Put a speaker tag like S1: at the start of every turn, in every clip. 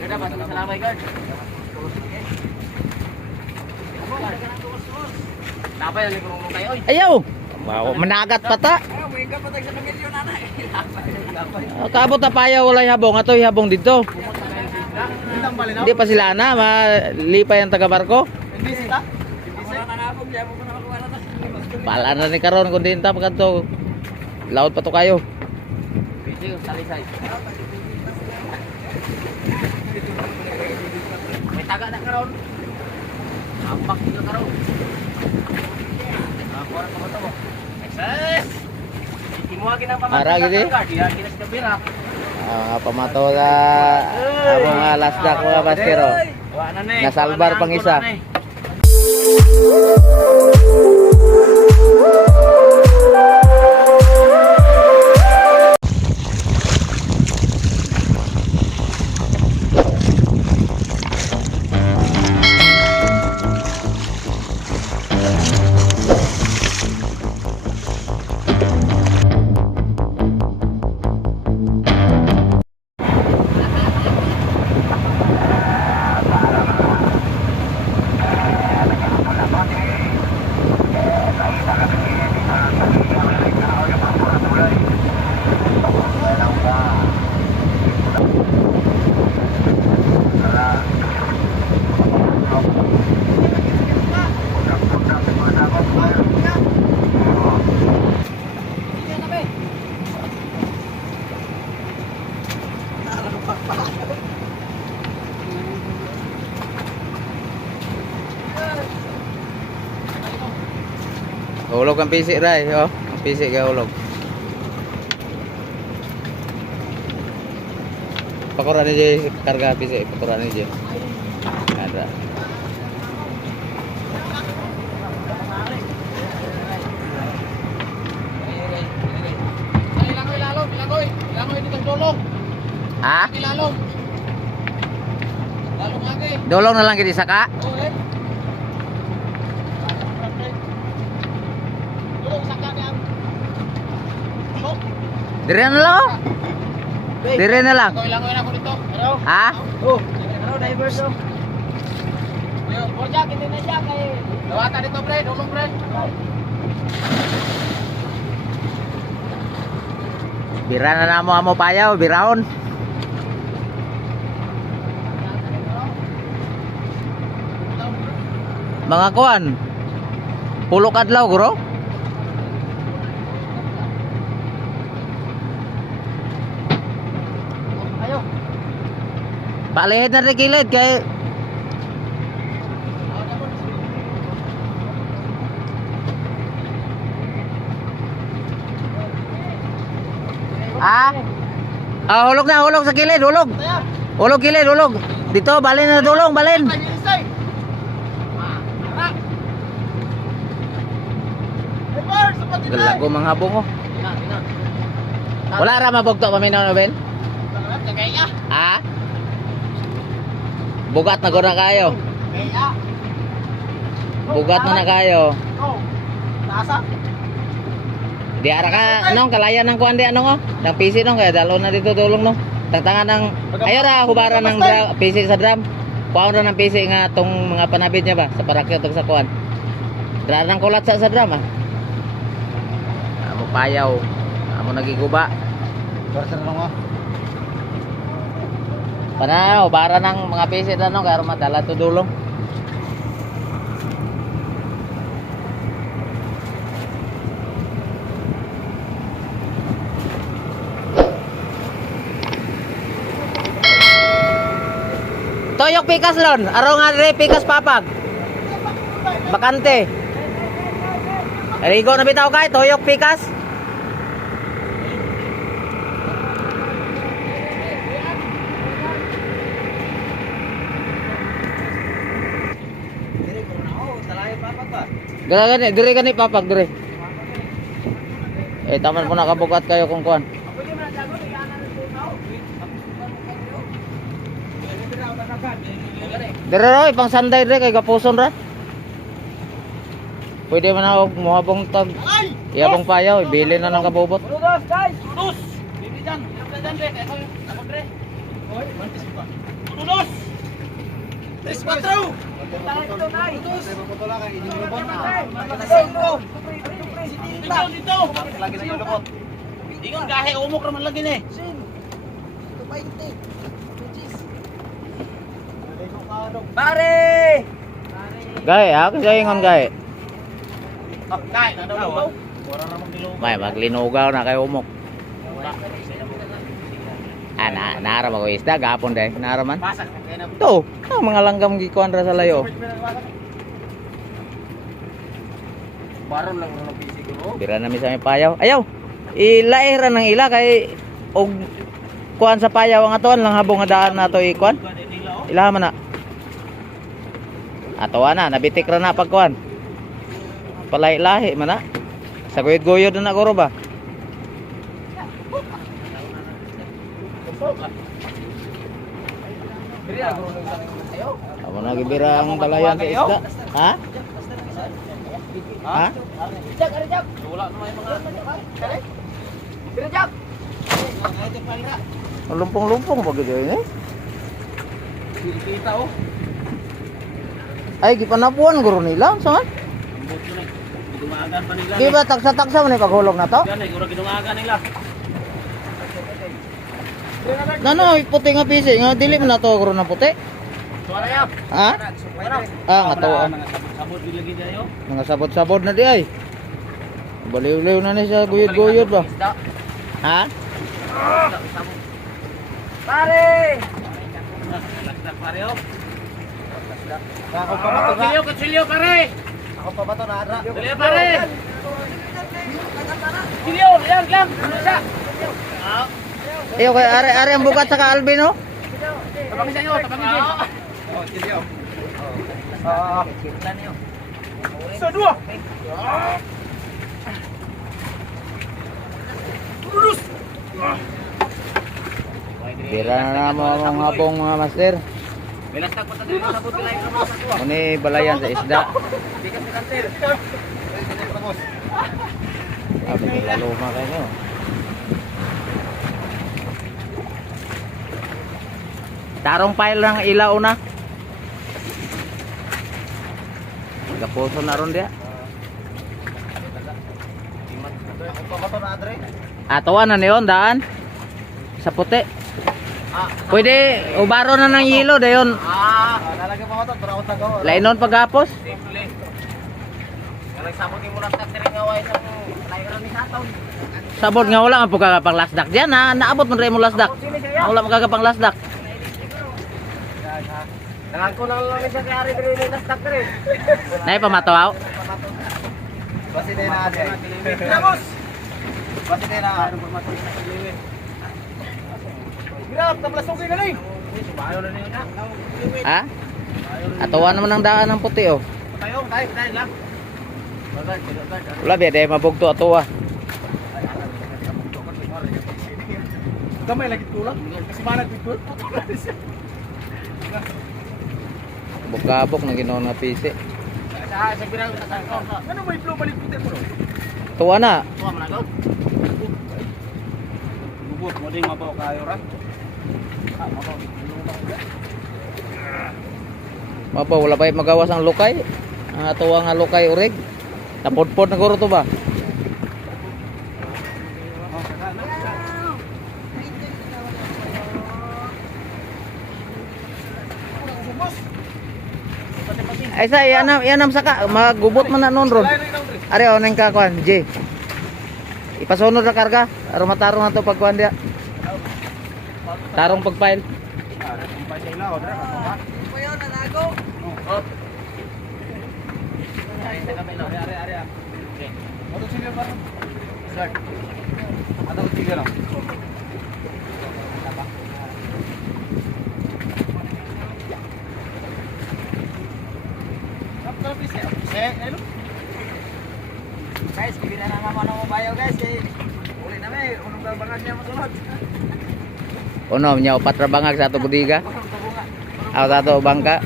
S1: Ganda ba? Salamat, guard. Napay ang librong kayo.
S2: Ayaw. Managat pa ta.
S1: May kapatag sa pamilya na
S2: payaw walay habong ato habong dito. Hindi pa sila na malipay ang taga barko.
S1: Ko na
S2: ni karon kun dinta pagkanto. Laut pa to kayo.
S1: Video, salisay. Taga na karon. Ampak dito karon. Ako kabato mo. Excess! Ikimuhagin ang pamataw.
S2: Ara, gidi?
S1: Diyan kinas ka pira.
S2: Ah, pamato ka amo nga last dak mga baskero. Nasalbar pang isa.
S1: Wa na eh.
S2: Hulog ang pisi ray, oh. Ang pisi ka hulog. Pakura ni Jay karga pisi, pakura ni Jay. Ada.
S1: Ilangoy lalong, ilangoy. Ilangoy dito ang dolong.
S2: Ha?
S1: Ilalong. Lalong lagi.
S2: Dolong na lang kiti saka.
S1: Oh, eh. Dolong saka niya. Oh.
S2: Dire na lang. oh. Dire na lang.
S1: Na ako dito.
S2: Ha?
S1: Oh. Ano, divers oh. Yo, Bojack, hindi na siya kay... Dawata dito, pre. Dolong, pre.
S2: Bira na namo amo payaw, biraon. Mga kuan. Pulok adlaw guro. Palihid na rin kilid kay Ah? Ah, hulog na, hulog sa kilid, hulog. Hulog kilid, hulog. Dito, balin na tulong, balin. Gala ko mga habong oh. Wala ra mabugto paminaw na ben? Ha? Bugat na ko na kayo. Bugat na na kayo. Di ara ka nong kalaya ng kuan di ano oh. Nang PC nong kaya dalo na dito tulong no. Tangtangan ng ayo ra hubaran ng dra, PC sa drum. Kuha ra ng PC nga tong mga panabid niya ba sa parakyo tong sa kuan. Dra nang kulat sa sa drum ah. Amo payaw. Amo nagiguba. Pana hubaran ng mga PC na no kaya madala to dulong. Toyok pikas lon, araw nga dire pikas papag. Bakante. Rigo na bitaw kay toyok pikas. Dira gani, dire gani papag dire. Eh taman mo nakabugat kayo kung kuan. Dire roy pang sanday dire kay gapuson ra. Pwede man ako muhabong tag. Iyabong payaw, ibili na ng kabubot.
S1: Tudos, guys! Tudos! Bibi dyan! Ilap na dyan, Dre. Ito yung ako, Dre. Oy, mantis pa. Tudos! Tres, quatro! Dito, dito! Ingon gahe, umok naman lagi ni. Pare!
S2: Gay, ako sa ingon gay.
S1: Oh, Kay, nadaw daw. Wala namang bilog.
S2: May maglinugaw na kay umok. Ah, na, naram ako isda, gapon dahil. Naraman.
S1: Masak na kayo na.
S2: Ito, ang mga langgam gikuan ra sa layo.
S1: Baron lang ng PC ko.
S2: Bira na mi sa may payaw. Ayaw. Ilaih ra ng ila kay og kuan sa payaw ang atuan lang habong daan nato ikuan. Ilaha man na. Atuan na, nabitik ra na pagkuan. Palay-lahi man na. Sa guyod-guyod na naguro ba? Amo na gibira ang balayan sa isda. Ha? Ha?
S1: Jak, ada jak. Wala na may mga. Kare? Dire jak. Ay, te palira.
S2: Lumpong-lumpong ba gid eh?
S1: Kita oh.
S2: Ay gipanapuan guro nila sa man.
S1: Ambot ko na. Gidungagan pa nila.
S2: Di ba taksa-taksa man ni paghulog na to?
S1: Yan ay gura gidungagan nila.
S2: Nano puti nga pisi nga dili man na to guro na puti. Ha? Ah, nga to.
S1: Lagi dayo.
S2: Mga sabot-sabot na di ay. Baliw-liw na ni sa guyod-guyod ba? Ha?
S1: Pare! Pare oh.
S3: Ako pa ba to?
S1: Kutsilyo, kutsilyo pare!
S3: Ako pa ba to na ara?
S1: Kutsilyo pare! Kutsilyo, lang, lang! Ano siya? Ah,
S2: Iyo kay are are ang bukat sa Alvin oh.
S1: Tabangin sa inyo, tabangin din.
S3: Oh, sige. Ah,
S1: Sa dua!
S2: Bira na na mo ang habong mga master.
S1: Bilas tak punta dito sa buti lain naman sa kuha.
S2: Muni balayan sa isda.
S1: Bigas ni kanter.
S2: Sabi nila luma kayo. Tarong pile ng ilaw na. Gapuso na ron dia.
S3: pa?
S2: Atuan na niyon daan. Sa puti. Pwede ubaro na ng yelo dayon.
S1: ah,
S3: mo ko to para ako tagaw.
S2: Lainon pagapos.
S1: simple. Kalau sabot yung murang kanter nga way sa lain ni sataw.
S2: Sabot nga wala man pagkakapang lasdak diyan na naabot man rin mo lasdak. Wala magkakapang lasdak.
S1: Nangan ko lang sa kari diri ni nastak diri.
S2: Nay pamataw.
S3: Basi din na Andre.
S1: Grabos.
S3: Basi din na.
S1: Grab, tablasong kayo na ni. Na niyo na.
S2: Ha? Atuan naman ang daan ng puti oh.
S1: Tayo, tayo, tayo lang.
S2: Wala biya dahil mabugto ato ah.
S3: Gamay lagi tulak. Kasi manag picture.
S2: Bukabok na ginoon nga pisi.
S1: Sa sa sa.
S3: Ano may flow balik puti mo?
S2: Tuwa na.
S1: Tuwa man ako. Bubot mo ding mabaw kayo ra.
S2: Mapa wala pa magawas ang lukay. Ang atuwa nga lukay urig. Napodpod na guro to ba? Ay sa yanam yanam saka magubot man na nun ron. Ari oh nang kakuan J. Ipasunod na karga aron matarong na to pagkuan dia. Tarong pagpile.
S3: Ano sige ba? Sir. Ano sige na?
S1: Guys, bibira na naman ang mabayo guys. Uli na may unong galbangan niya masunod.
S2: Unom nya upat ra bangag sa ato budiga. Aw sa ato bangka.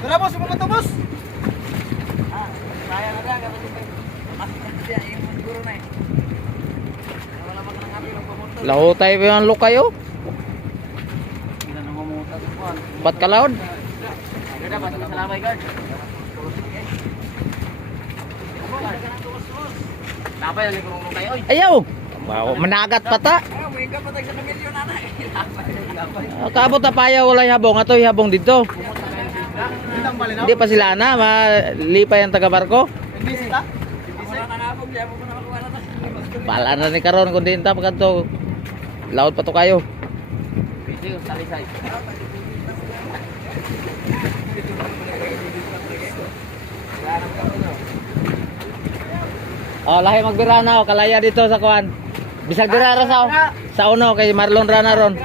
S3: Tara boss, mga to boss.
S1: Sayang ada kapag Mas siya yung siguro na eh. Wala ba ka nang api ng pamotor?
S2: Lahutay pa yung lukay oh.
S1: Hindi na namumuta sa kuwan.
S2: Pat kalaod.
S1: Ganda ba? Yung mo kayo.
S2: Ayaw. Managat.
S1: Ah, may ka patag sa milyon na na.
S2: Ah, na payaw wala habong ato habong dito.
S1: Hindi
S2: Hindi pa sila na malipay ang taga barko.
S1: Hindi sila. Ako, diyan mo na
S2: ni karon kundi inta pagkanto. Laut pa to kayo. Oh, lahi magbira na oh, kalaya dito sa kuan. Bisag dira ra sa sa uno kay Marlon ra na ron.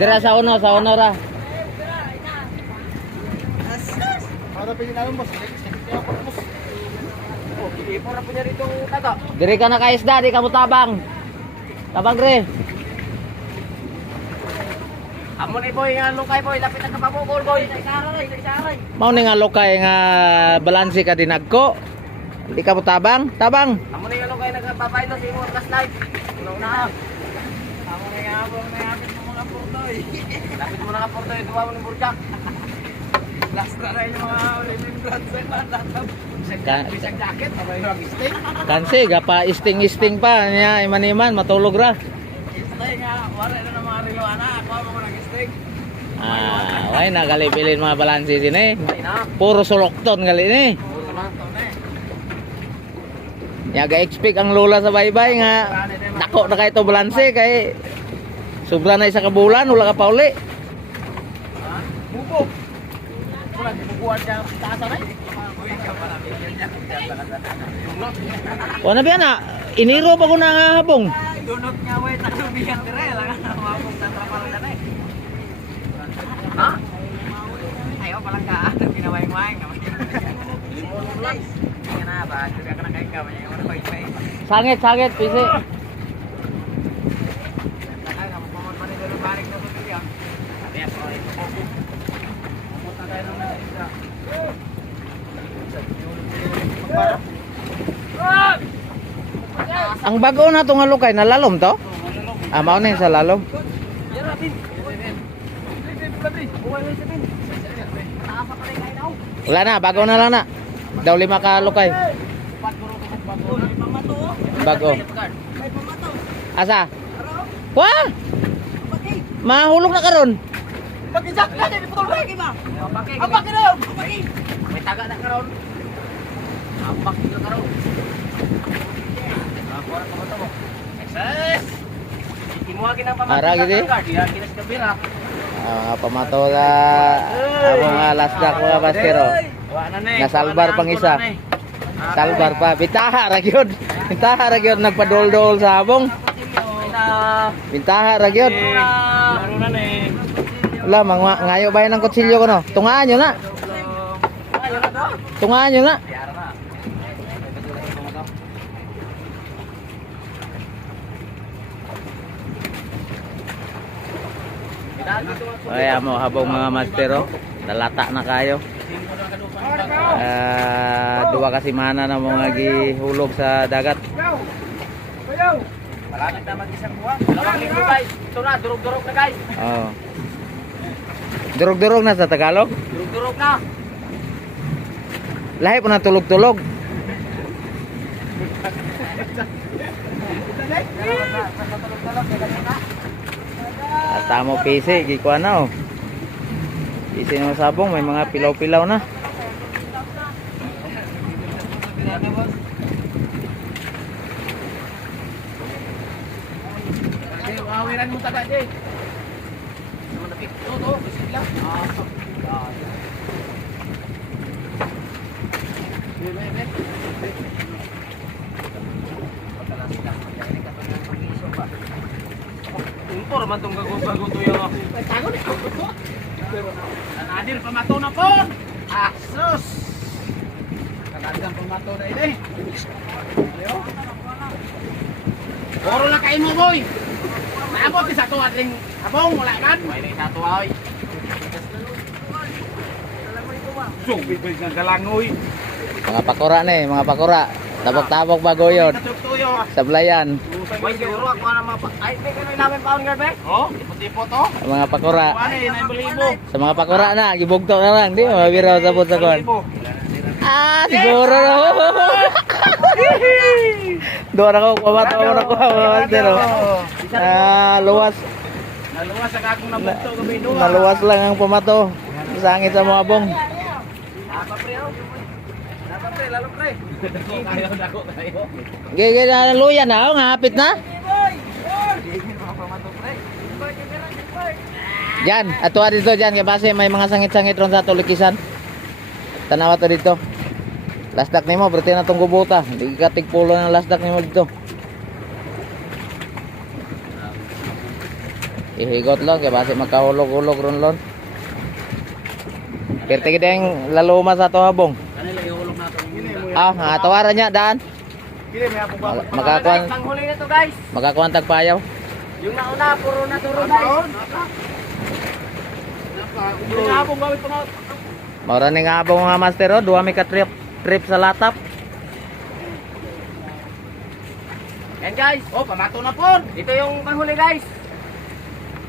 S2: Dira sa uno, sa uno ra.
S1: Para pininalam boss. Oh, ipora po niya rito tato.
S2: Diri ka na ka isda, di ka mo tabang. Tabang re.
S1: Amo ni boy nga lukay boy, lapit na kapabukol boy. Isaray, isaray.
S2: Mao ni nga lokay nga balansi ka dinagko. Di ka mo tabang, tabang.
S1: Amo ni nga lukay nagpapay to sa imong last life. Uno na. Amo ni nga abong may apit mo mga portoy. Lapit mo na ka portoy, duwa mo ni burjak. Last na rin yung mga remembrance sa lahat.
S2: Ka-
S1: Bisag jacket, abay yung steak.
S2: Kansi gapa isting-isting pa niya iman-iman matulog ra.
S1: Stay nga, wala na mga relo ana, ako mo nag steak.
S2: Ah, way na gali pilin mga balansi sini.
S1: Na.
S2: Puro sulokton gali ni.
S1: Eh.
S2: Ya ga expect ang lola sa baybay nga dako na kay to balanse kay sobra na isa ka bulan wala ka pauli.
S1: Ha? Bubo. Wala di bubuan ka para bigyan niya.
S2: Wala biya na iniro pa ko na nga habong.
S1: Dunot nga way ta biyan dire lang ang mabong sa trapal na eh. Ha? Ayo palang ka pinaway-way nga. Limon lang. Nga na ba? Juga ka na kay ka may pay.
S2: Sangit sangit pisi.
S1: Ay, nga mo pa ni dulu balik na sa biyan. Sabi ako ay. Pumunta tayo ng isa.
S2: Ang bago na to nga lukay nalalom to. Ah, mao na yun sa lalom. Wala na, bago na lang na. Daw lima ka lukay. Bago. Asa? Wah! Mahulog na karon.
S1: Pag-isak na, di putol ba? Apak na yun! May taga na karon. Apak na karon. Ah, kuha ka ba ito mo? Excess! Ikimuhagin ang pamataga.
S2: Ara, gidi?
S1: Diya, kinas ka bira.
S2: Ah, pamato ka abong last dak mga
S1: na.
S2: Nasalbar
S1: na,
S2: pang isa.
S1: na. Ah,
S2: Salbar pa. Bitaha ra gyud. Bitaha ra gyud nagpadol-dol sa abong.
S1: Ay na.
S2: Bitaha ra gyud.
S1: Ano na?
S2: Wala mga ngayo bayan ng kutsilyo ko no. Tungaan nyo na.
S1: Na to.
S2: Tungaan nyo na. Kaya mo habang mga mastero, dalata na kayo. Ah, duwa ka simana na mga gihulog sa dagat.
S1: Malapit na mag-isang buwan. Dalawang linggo guys. Ito na, durog-durog na guys.
S2: Oh. Durog-durog na sa Tagalog.
S1: Durog-durog na.
S2: Lahi po na tulog-tulog. At tamo PC, gikuha na oh. PC ng sabong, may mga pilaw-pilaw na.
S1: Awiran mo taga, Jay. Ito, ito. Bisig lang. Ah, ah. Yun, yun, yun. Pagkalas sila. Kaya ka pa ng pag-iso pa. Impor man tong gago-gago to yung ako. Ay, tago ni ako to. Nanadil, pamato na po! Ah, sus! Kagandang pamato na ini. Ayo. Puro na kain mo, boy! Naabot sa tuwa ring abong, wala man. Wala sa tuwa, oy.
S3: Bibig ng galangoy.
S2: Mga pakura ni, mga pakura. Tabok-tabok bago yun.
S3: Tuyo.
S2: Sablayan.
S3: Why siguro ako na mapa... Ay, kami namin pa on be? Oh, tipo-tipo to.
S2: Mga pakura.
S3: Eh.
S2: Sa mga pakura na, gibugto na lang. Di, mabiraw sa sa kon. Ah, siguro na. Doon ako, kumato ako na oh. Ah, luwas.
S3: Naluwas sa kakong nabugto gabi doon.
S2: Naluwas lang ang pumato. Sangit sa mga bong.
S3: Napa pre, oh. Napa pre, lalo pre.
S2: Gaya na luya na, oh, ngapit na. Diyan, ato dito diyan kay base may mga sangit-sangit ron sa tulikisan. Tanawa to dito. Lasdak nimo berarti na tong gubuta. Di ka tigpulo ng lasdak nimo dito. Ihigot lang kay base magkahulog-hulog ron lon. Perti gideng laluma sa to habong. Ah, nga tawaran niya daan.
S3: Kini may akong
S2: Mag- Magkakuan
S1: Panghuli na to guys.
S2: magkakuan tagpayaw.
S1: Yung nauna, puro naturo guys.
S3: Yung hapong gawin pa nga.
S2: Maura ni nga abong mga master oh, duwa mi ka trip trip sa latap.
S1: Yan guys.
S3: Oh, pamato na pon.
S1: Ito yung panghuli guys.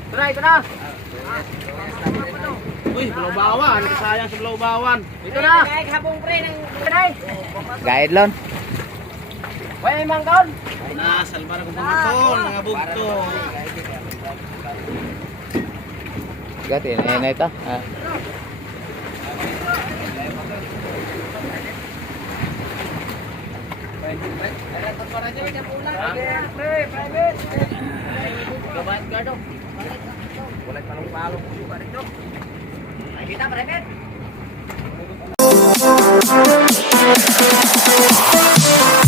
S1: Ito na, ito na.
S3: Uy, balaw-bawan. Sayang sa balaw-bawan.
S1: Ito na. Kahit habong pre ng pre.
S2: Guide lon.
S1: Yung mangkon.
S3: Na, salba na kong pamaton. Mga bugto.
S2: Gati na na ito. Ah.
S1: Private. Gabat ka daw.
S3: Wala palong-palong.
S1: Ay, Kita, private. Thank